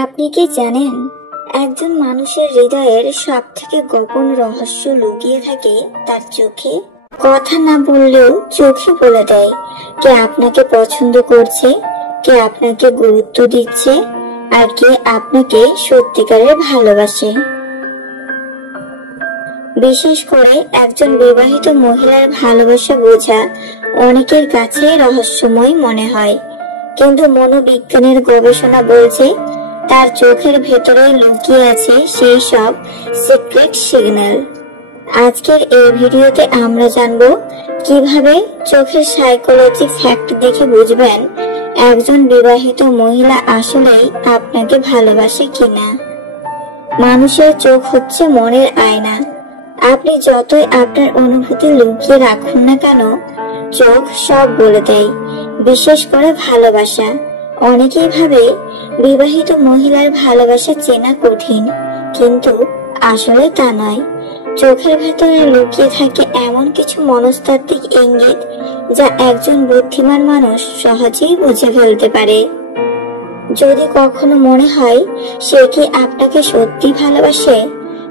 আপনি কি জানেন, একজন মানুষের হৃদয়ের সব থেকে গোপন রহস্য লুকিয়ে থাকে তার চোখে? কথা না বললেও চোখে বলে দেয় কে আপনাকে পছন্দ করছে, কে আপনাকে গুরুত্ব দিচ্ছে, আর কে আপনাকে সত্যিকারের ভালোবাসে। বিশেষ করে একজন বিবাহিত মহিলার ভালোবাসা বোঝা অনেকের কাছে রহস্যময় মনে হয়, কিন্তু মনোবিজ্ঞানের গবেষণা বলছে তার চোখের ভেতরে লুকিয়ে আছে সেই সব সিক্রেট সিগন্যাল। আজকের এই ভিডিওতে আমরা জানবো কিভাবে চোখের সাইকোলজি ফ্যাক্ট দেখে বুঝবেন একজন বিবাহিত মহিলা আসলেই আপনাকে ভালোবাসে কিনা। মানুষের চোখ হচ্ছে মনের আয়না। আপনি যতই আপনার অনুভূতি লুকিয়ে রাখুন না কেন, চোখ সব বলে দেয়, বিশেষ করে ভালোবাসা। অনেকেই ভাবে বিবাহিত মহিলার ভালোবাসা চেনা কঠিন, কিন্তু আসলে তা নয়। চোখের ভেতরে লুকিয়ে থাকে এমন কিছু মনস্তাত্ত্বিক ইঙ্গিত যা একজন বুদ্ধিমান মানুষ সহজেই বুঝে ফেলতে পারে। যদি কখনো মনে হয় সে কি আপনাকে সত্যি ভালোবাসে,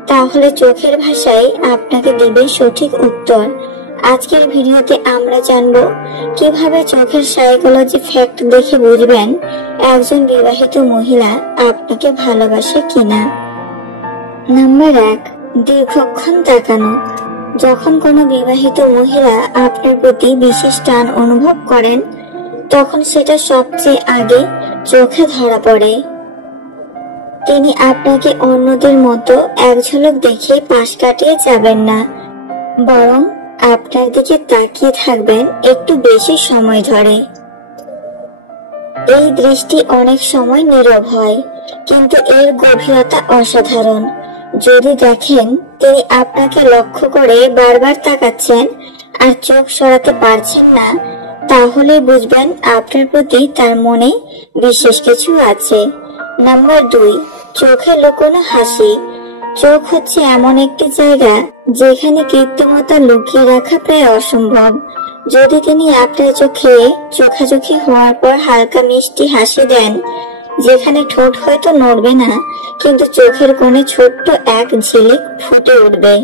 তাহলে চোখের ভাষায় আপনাকে দিবে সঠিক উত্তর। আজকের ভিডিওতে আমরা জানবো কিভাবে চোখের সাইকোলজি ফ্যাক্ট দেখে বুঝবেন একজন বিবাহিত মহিলা আপনাকে ভালোবাসে কিনা। নাম্বার 1, দীর্ঘক্ষণ তাকানো। যখন কোনো বিবাহিত মহিলা আপনার প্রতি বিশেষ টান অনুভব করেন, তখন সেটা সবচেয়ে আগে চোখে ধরা পড়ে। তিনি আপনাকে অন্যদের মতো এক ঝলক দেখে পাশ কাটিয়ে যাবেন না, বরং আপনার দিকে তাকিয়ে থাকবেন একটু বেশি সময় ধরে। এই দৃষ্টি অনেক সময় নীরব হয়, কিন্তু এর গভীরতা অসাধারণ। যদি দেখেন তিনি আপনাকে লক্ষ্য করে বারবার তাকাচ্ছেন আর চোখ সরাতে পারছেন না, তাহলে বুঝবেন আপনার প্রতি তার মনে বিশেষ কিছু আছে। নাম্বার 2, চোখে লুকোনো হাসি। চোখ হচ্ছে এমন একটি জায়গা যেখানে কৃত্রিমতা লুকিয়ে রাখা প্রায় অসম্ভব। যদি তিনি আপনার চোখে চোখাচোখি হওয়ার পর হালকা মিষ্টি হাসি দেন, যেখানে ঠোঁট হয়তো নড়বে না, কিন্তু চোখের কোণে ছোট্ট এক ঝিলিক ফুটে উঠবে,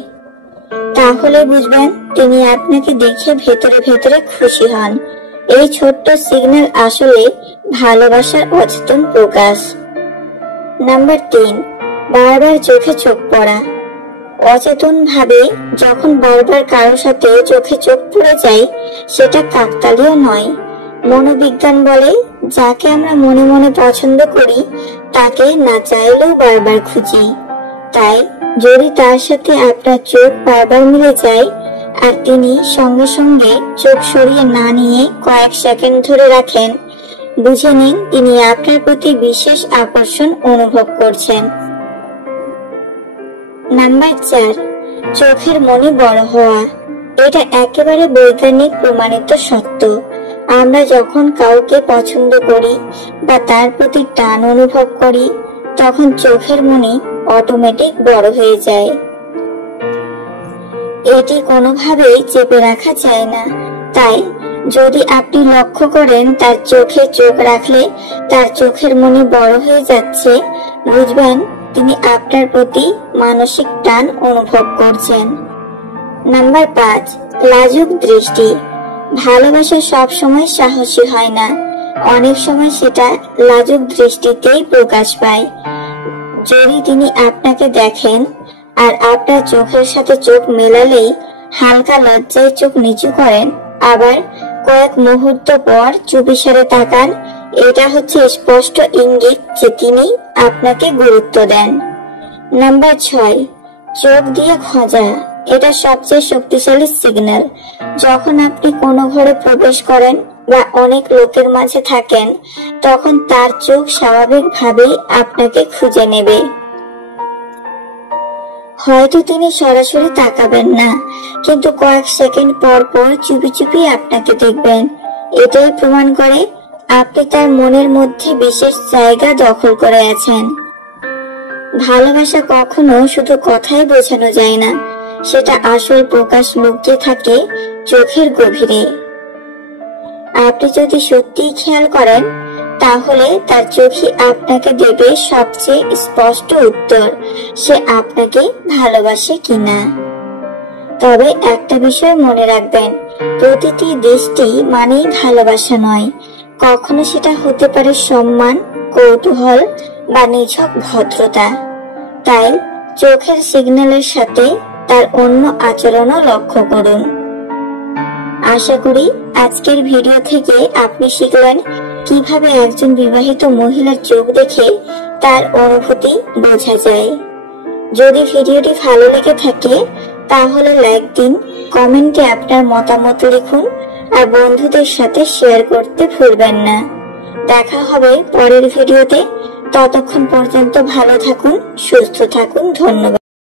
তাহলে বুঝবেন তিনি আপনাকে দেখে ভেতরে ভেতরে খুশি হন। এই ছোট্ট সিগন্যাল আসলে ভালোবাসার অচেতন প্রকাশ। নাম্বার 3, বারবার চোখে চোখ পড়া। অচেতন ভাবে যখন বারবার কারোর সাথে চোখে চোখ পড়ে যায়, সেটা কাকতালীয় নয়। মনোবিজ্ঞান বলে যাকে আমরা মনে মনে পছন্দ করি তাকে না চাইলেও বারবার খুঁজি। তাই যদি তার সাথে আপনার চোখ বারবার মিলে যায় আর তিনি সঙ্গে সঙ্গে চোখ সরিয়ে না নিয়ে কয়েক সেকেন্ড ধরে রাখেন, বুঝে নিন তিনি আপনার প্রতি বিশেষ আকর্ষণ অনুভব করছেন। নাম্বার 4, চোখের মনি বড় হওয়া। এটা একেবারে বৈজ্ঞানিক প্রমাণিত সত্য। আমরা যখন কাউকে পছন্দ করি বা তার প্রতি টান অনুভব করি, তখন চোখের মনি অটোমেটিক বড় হয়ে যায়। এটি কোনোভাবেই চেপে রাখা যায় না। তাই যদি আপনি লক্ষ্য করেন তার চোখে চোখ রাখলে তার চোখের মনি বড় হয়ে যাচ্ছে, বুঝবেন তিনি আপনার প্রতি মানসিক টান অনুভব করছেন। নাম্বার 5, লাজুক দৃষ্টি। ভালোবাসা সব সময় সাহসী হয় না, অনেক সময় সেটা লাজুক দৃষ্টিতেই প্রকাশ পায়। যদি তিনি আপনাকে দেখেন আর আপনার চোখের সাথে চোখ মেলালেই হালকা লজ্জায় চোখ নিচু করেন, আবার কয়েক মুহূর্ত পর চুপিসারে তাকান, এটা হচ্ছে স্পষ্ট ইঙ্গিত যে তিনি আপনাকে গুরুত্ব দেন। নাম্বার 6, চোখ দিয়ে খোঁজা। এটা সবচেয়ে শক্তিশালী সিগন্যাল। যখন আপনি কোনো ঘরে প্রবেশ করেন বা অনেক লোকের মাঝে থাকেন, তখন তার চোখ স্বাভাবিকভাবেই আপনাকে খুঁজে নেবে। হয়তো তিনি সরাসরি তাকাবেন না, কিন্তু কয়েক সেকেন্ড পর পর চুপি চুপি আপনাকে দেখবেন। এটাই প্রমাণ করে আপনি তার মনের মধ্যে বিশেষ জায়গা দখল করে আছেন। ভালোবাসা কখনো শুধু কথায় বোঝানো যায় না, সেটা আসল প্রকাশ লুকিয়ে থাকে চোখের গভীরে। আপনি যদি সত্যিই খেয়াল করেন, তাহলে তার চোখই আপনাকে দেবে সবচেয়ে স্পষ্ট উত্তর সে আপনাকে ভালোবাসে কিনা। তবে একটা বিষয় মনে রাখবেন, প্রতিটি দৃষ্টি মানেই ভালোবাসা নয়, কখনো সেটা হতে পারে সম্মান, কৌতূহল বা নিছক ভদ্রতা। তাই চোখের সিগন্যালের সাথে তার অন্য আচরণও লক্ষ্য করুন। আশা করি আজকের ভিডিও থেকে আপনি শিখলেন কিভাবে একজন বিবাহিত মহিলার চোখ দেখে তার অনুভূতি বোঝা যায়। যদি ভিডিওটি ভালো লেগে থাকে তাহলে লাইক দিন, কমেন্টে আপনার মতামত লিখুন আর বন্ধুদের সাথে শেয়ার করতে ভুলবেন না। দেখা হবে পরের ভিডিওতে। ততক্ষণ পর্যন্ত ভালো থাকুন, সুস্থ থাকুন। ধন্যবাদ।